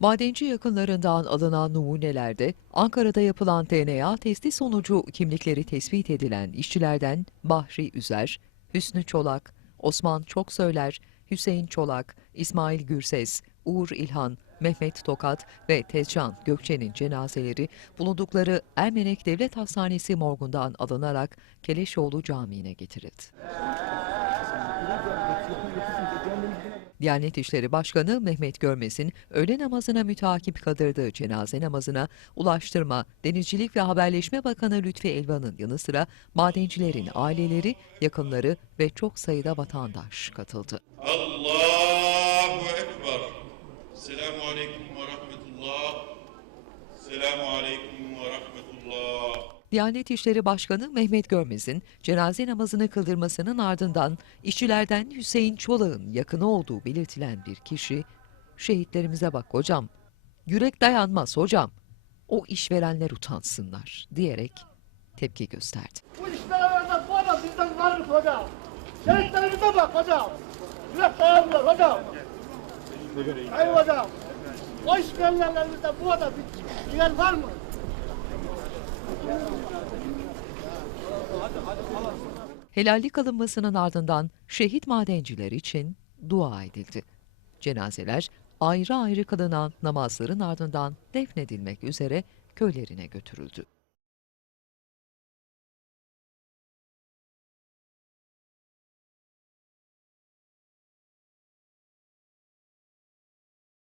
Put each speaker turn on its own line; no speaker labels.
Madenci yakınlarından alınan numunelerde Ankara'da yapılan DNA testi sonucu kimlikleri tespit edilen işçilerden Bahri Üzer, Hüsnü Çolak, Osman Çoksöyler, Hüseyin Çolak, İsmail Gürses, Uğur İlhan, Mehmet Tokat ve Tezcan Gökçe'nin cenazeleri bulundukları Ermenek Devlet Hastanesi morgundan alınarak Keleşoğlu Camii'ne getirildi. Diyanet İşleri Başkanı Mehmet Görmez'in öğle namazına mütakip kaldırdığı cenaze namazına Ulaştırma, Denizcilik ve Haberleşme Bakanı Lütfi Elvan'ın yanı sıra madencilerin aileleri, yakınları ve çok sayıda vatandaş katıldı. Allahu Ekber. Selamu Aleyküm ve Rahmetullah. Selamu Aleyküm ve Rahmetullah. Diyanet İşleri Başkanı Mehmet Görmez'in cenaze namazını kıldırmasının ardından işçilerden Hüseyin Çolak'ın yakını olduğu belirtilen bir kişi, şehitlerimize bak hocam, yürek dayanmaz hocam, o işverenler utansınlar diyerek tepki gösterdi.
Bu bu adam bizden varlık hocam. Şehitlerimize bak hocam. Yürek dayanmıyor hocam. Hayır hocam. O işverenlerimizde bu adam bir var mı?
Helallik alınmasının ardından şehit madenciler için dua edildi. Cenazeler ayrı ayrı kılınan namazların ardından defnedilmek üzere köylerine götürüldü.